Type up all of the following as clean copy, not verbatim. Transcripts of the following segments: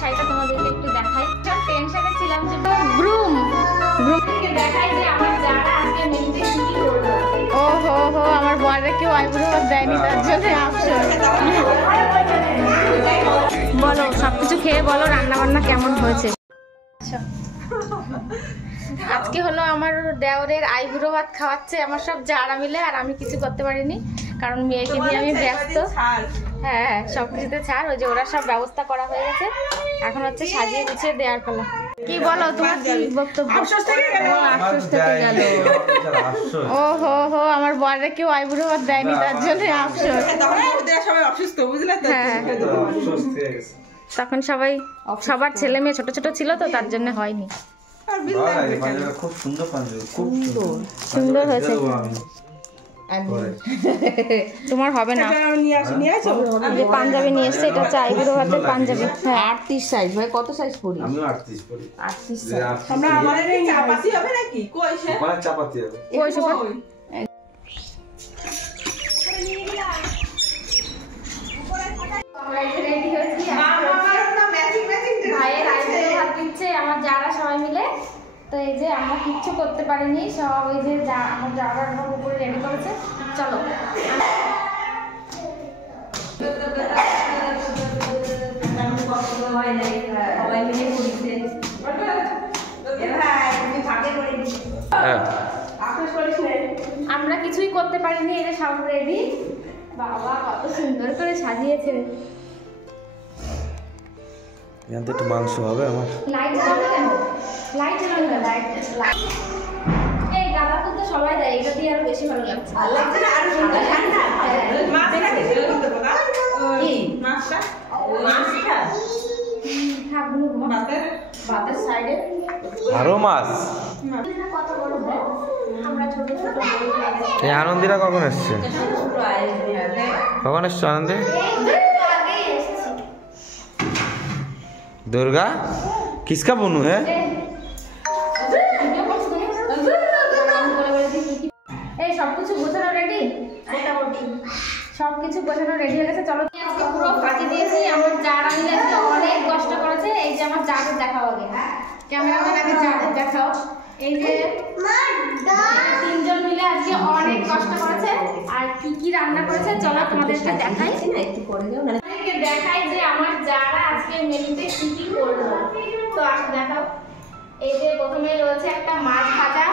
শাড়িটা তোমাদেরকে একটু দেখাই। টেনশনে ছিলাম যে গ্রুমকে দেখাই যে আমার যারা আজকে মেহেন্দি কি করবে। ও হো হো, আমার বরে কেউ আইব্রো দেয়নি, তার জন্য আফসোস। বলো, সবকিছু খেয়ে বলো রান্না বান্না কেমন হয়েছে। আজকে হলো আমার দেওরের আইব্রো ভাত খাওয়াচ্ছে আমার সব যারা মিলে, আর আমি কিছু করতে পারিনি কারণ মেয়েকে নিয়ে আমি ব্যস্ত। হ্যাঁ, সব কিছুতে ছাড়। ওই যে ওরা সব ব্যবস্থা করা হয়ে গেছে, এখন হচ্ছে সাজিয়ে গুছিয়ে দেওয়ার পালা। কি বলো তোমার বক্তব্য? আফসোস থেকে গেল। ও হো হো, আমার বরে কেউ আইব্রো ভাত দেয়নি, তার জন্য আফসোস। তখন সবাই সবার ছেলে মেয়ে ছোট ছোট ছিল, তো তার জন্য হয়নি। খুব সুন্দর হয়েছে। তোমার হবে না, পাঞ্জাবি নিয়ে এসছে, এটা হচ্ছে আইব্রো ভাতের পাঞ্জাবি। হ্যাঁ, 38 সাইজ ভাই। কত সাইজ পরি? আমি 38 পরি। 38 সাইজ। আমরা আমাদের এই চাপাতি হবে নাকি? কই সে? মানে চাপাতি হবে। কই সে? আমরা এখানে রেডি হয়েছি। ভাইয়ের আইব্রো ভাত দিচ্ছে আমার যারা সবাই মিলে। তো এই যে আমরা কিচ্ছু করতে পারিনি, সব ওই যে আমার যাওয়ার উপরে রেডি করেছে। চলো, আমরা কিছুই করতে পারিনি, এটা সব রেডি। বাবা কত সুন্দর করে সাজিয়েছে। এখানে একটু মাংস হবে আমার। লাইট জ্বালাবে কেন? লাইট জ্বালাবে না, লাইট এই গাঁদা ফুল তো সবাই দেয়, এটা দিয়ে আরো বেশি ভালো লাগছে। ভালো লাগছে না? আরো সুন্দর ঠান্ডা। মাছটা কি ছিল করতে পারো? কি মাছটা? মাছটা থাকবো না ভাতের সাইডে আরো মাছ। কত বড় হয় আমরা ছোট ছোট। এই আনন্দীরা কখন এসছে? কখন এসছো আনন্দী? दुर्गा किसका बनू है? এই সবকিছু গোছানো রেডি, সবকিছু গোছানো রেডি হয়ে গেছে। চলো, আজকে পুরো ফাঁকি দিয়েছি। আমার যারা মিলে আজকে অনেক কষ্ট করেছে। এই যে আমার যাদের দেখাও আগে, ক্যামেরাম্যান আগে যাদের দেখাও। এই যে তিনজন মিলে আজকে অনেক কষ্ট করেছে। আর কি কি রান্না করেছে চলো তোমাদেরকে দেখাই। একটু পরে যাও, আপনাদেরকে দেখাই যে আমার যারা আজকে মেনুতে কি কি করলো। তো আসো দেখাও। এই যে প্রথমে রয়েছে একটা মাছ ভাজা।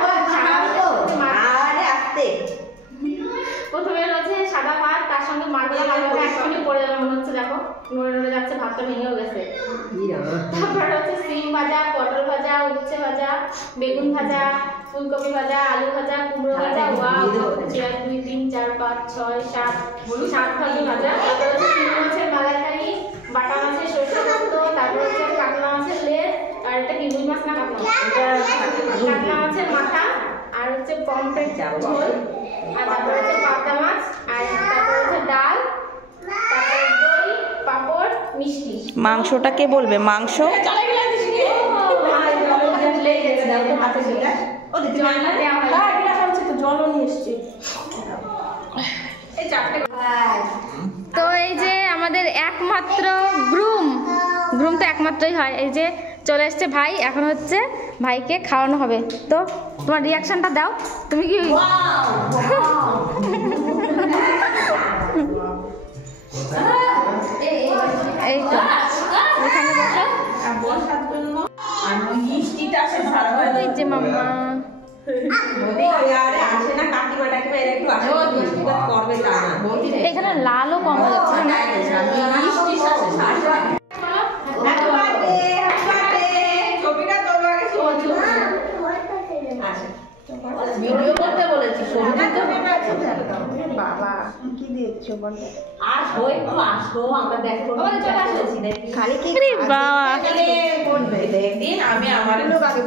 প্রথমে রয়েছে সাদা ভাত, তার সঙ্গে মারবেলা একসঙ্গে পড়ে যাবে মনে হচ্ছে। দেখো নড়ে নড়ে যাচ্ছে, ভাতটা ভেঙেও গেছে। তারপর হচ্ছে সিম ভাজা, পটল ভাজা, উচ্ছে ভাজা, বেগুন ভাজা, ফুলকপি ভাজা, আলু ভাজা, কুমড়ো ভাজা। ওয়াও, 1 2 3 4 5 6 7 7 ভাজি ভাজা। তারপর হচ্ছে চিংড়ি মাছের মালাইকারি, বাটা মাছের সরষে পোস্ত, তারপর হচ্ছে কাতলা মাছের লেজ, আর এটা কি রুই মাছ না কাতলা মাছের মাথা, আর হচ্ছে পমফ্রেট ঝোল, আর তারপর হচ্ছে পাবদা মাছ, আর তারপর হচ্ছে ডাল, তারপর দই, পাপড়, মিষ্টি। মাংসটা কে বলবে? মাংস তো এই যে আমাদের একমাত্র গ্রুম তো একমাত্রই হয়। এই যে চলে এসছে ভাই, এখন হচ্ছে ভাইকে খাওয়ানো হবে। তো তোমার রিয়াকশনটা দাও, তুমি কি এই তো এখানে বসো। এই যে মাম্মা এখানে লালও কম হয়ে যাচ্ছে না। ভিডিও করতে বলেছি, বাবা কি দিয়েছো বল? আসো একটু আসো, আমরা দেখো খালি কি বাবা করবে একদিন। আমি আমার লোক আগে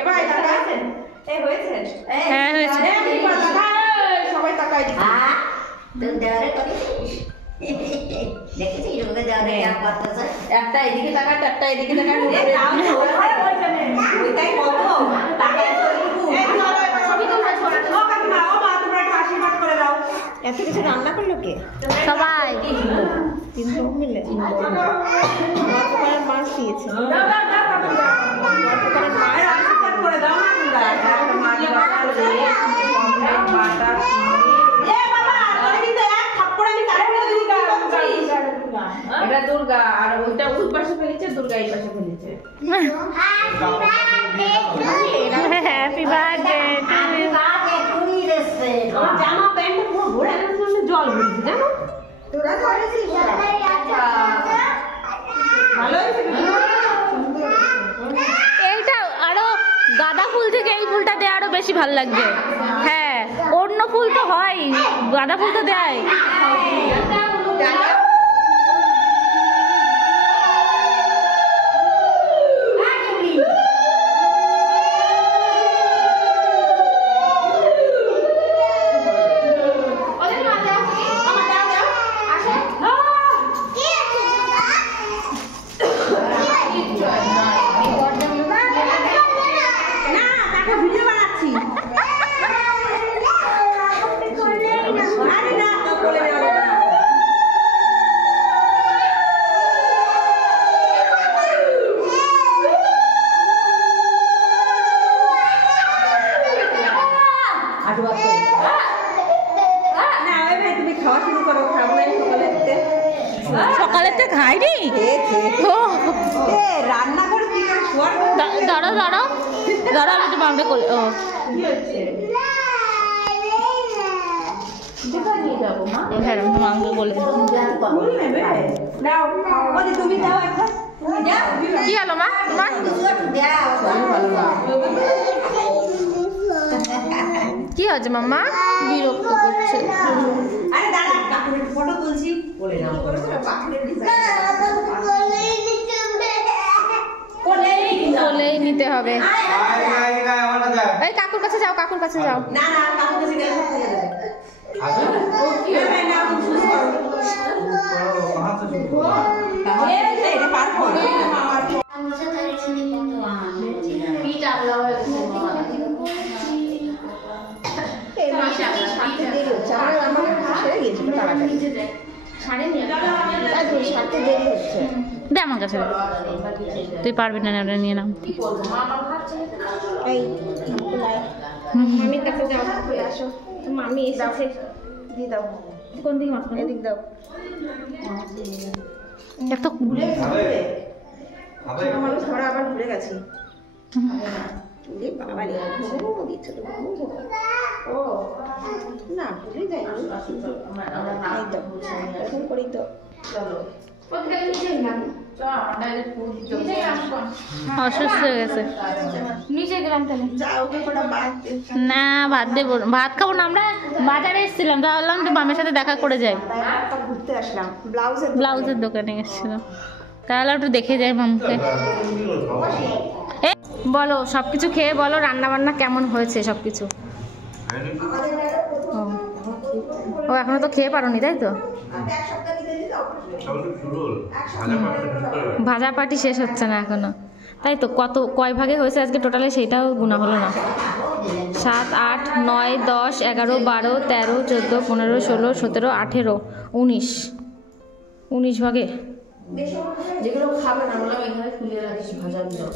এবার তাকাইছেন। এই হয়েছে? হ্যাঁ হয়েছে। সবাই তাকাই দিই। হ্যাঁ তুই দেরে করি দেখেছি লোকে দেরে আর করতেছে। একটা এদিকে তাকায়, একটা এদিকে তাকায়। ওইটাই বলবো তাকায় তো এই চলো এবার সবই তো ছোট ছোট কাকিমা। ও মা তোমরা একটু আশীর্বাদ করে দাও। এত কিছু রান্না করলো কে? সবাই 3 লোক মিলে। মাছ দিয়েছে। এটা দুর্গা আর ওইটা ওই পাশে ফেলেছে, দুর্গা এই পাশে ফেলেছে। হ্যাপি বার্থডে জামা প্যান্ট পুরো ভরে গেছে, জল ভরেছে জানো। ভালো হয়েছে। এইটা আরো গাঁদা ফুল থেকে এই ফুলটা দেয় আরো বেশি ভালো লাগবে। হ্যাঁ, অন্য ফুল তো হয়, গাঁদা ফুল তো দেয়। সকালেতে খাইনি। রান্না করে কি করে শোয়ার দাঁড়াও দাঁড়াও দাঁড়াও, একটু মামড়ে করলে। ও হ্যাঁ, মামড়ে বলে তুমি যাও এখন। কি হলো মা তোমার? কি হচ্ছে মাম্মা? বিরক্ত করছে। আরে দাঁড়া, কাকুরের ফটো তুলছি বলে নাও। বলেই নিতে হবে। এই কাকুর কাছে যাও, কাকুর কাছে যাও। না না, কাকুর কাছে গেলে সব ফেলে দেবে। ও কি হবে না, তুমি শুরু করো। এটা পার করো। দে আমার কাছে, তুই পারবি না, ওটা নিয়ে নাও। মামির কাছে যাও, আসো। মামি এসেছে, দিয়ে দাও। কোন দিকে মাছ? এদিক দাও। এত মানুষ ধরা আবার ভুলে গেছি। ও না, ভুলে যাই করি তো। চলো অসুস্থ হয়ে গেছে, নিচে গেলাম তাহলে। না ভাত দেবো, ভাত খাবো না। আমরা বাজারে এসেছিলাম, ভাবলাম তো মামের সাথে দেখা করে যাই। ঘুরতে আসলাম, ব্লাউজের দোকানে এসেছিলাম, তাহলে একটু দেখে যাই মামকে। বলো, সবকিছু খেয়ে বলো রান্না বান্না কেমন হয়েছে সবকিছু। ও এখনো তো খেয়ে পারোনি, তাই তো? ভাজা পাটি শেষ হচ্ছে না এখনো, তাই তো? কয় ভাগে হয়েছে আজকে টোটালে সেইটাও গুণা হলো না। 7, 8, 9, 10, 11, 12, 13, 14, 15, 16, 17, 18, 19 ভাগে। যেগুলো খাবে না বললাম এখানে খুলে রাখিস ভাজাগুলো,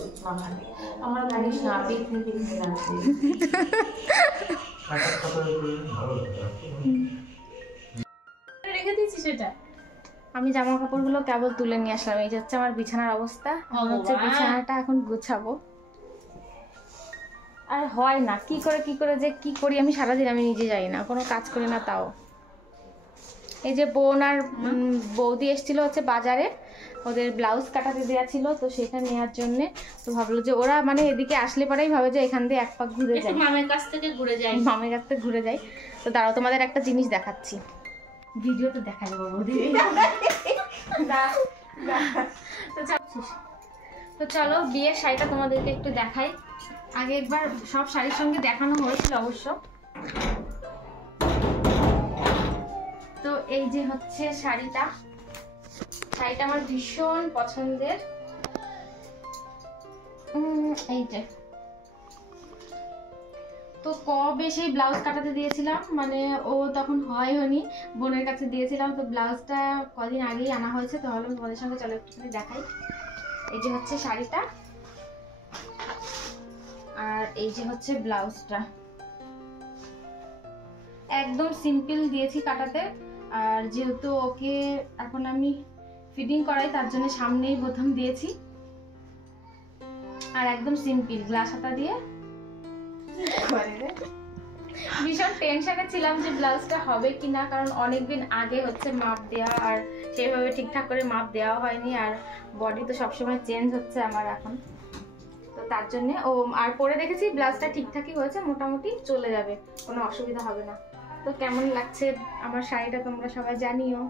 আমার গাড়ি সাপিক রেখে দিয়েছি সেটা। আমি জামা কাপড়গুলো কেবল তুলে নিয়ে আসলাম। এই যে হচ্ছে আমার বিছানার অবস্থা, হচ্ছে বিছানাটা এখন গোছাবো। আর হয় না, কি করে যে কি করি আমি সারাদিন, আমি নিজে যাই না, কোনো কাজ করি না তাও। এই যে বোন আর বৌদি এসেছিল হচ্ছে বাজারে, ওদের ব্লাউজ কাটাতে দেওয়া ছিল, তো সেখানে নেওয়ার জন্যে। তো ভাবলো যে ওরা মানে এদিকে আসলে পরেই ভাবে যে এখান দিয়ে এক পাক ঘুরে যাই, মামের কাছ থেকে ঘুরে যাই। তো দাঁড়াও, তোমাদের একটা জিনিস দেখাচ্ছি, ভিডিও তো দেখা যাবো বৌদি। তো চলো বিয়ের শাড়িটা তোমাদেরকে একটু দেখাই। আগে একবার সব শাড়ির সঙ্গে দেখানো হয়েছিল অবশ্য। তো এই যে হচ্ছে শাড়িটা আমার ভীষণ পছন্দের। এই যে, তো তো কবে সেই ব্লাউজ কাটাতে দিয়েছিলাম, মানে ও তখন হয়নি, বোনের কাছে দিয়েছিলাম। তো ব্লাউজটা কদিন আগেই আনা হয়েছে, তো ভাবলাম তোমাদের সঙ্গে চলো একটুখানি দেখাই। এই যে হচ্ছে শাড়িটা, আর এই যে হচ্ছে ব্লাউজটা। একদম সিম্পল দিয়েছি কাটাতে, আর যেহেতু ওকে এখন আমি ফিটিং করাই তার জন্য সামনেই বোতাম দিয়েছি, আর একদম সিম্পল গ্লাস হাতা দিয়ে। ভীষণ টেনশনে ছিলাম যে ব্লাউজটা হবে কিনা, কারণ অনেকদিন আগে হচ্ছে মাপ দেওয়া, আর সেইভাবে ঠিকঠাক করে মাপ দেওয়া হয়নি, আর বডি তো সবসময় চেঞ্জ হচ্ছে আমার এখন, তো তার জন্য ও আর পরে দেখেছি ব্লাউজটা ঠিকঠাকই হয়েছে, মোটামুটি চলে যাবে, কোনো অসুবিধা হবে না। তো কেমন লাগছে আমার শাড়িটা তোমরা সবাই জানিও।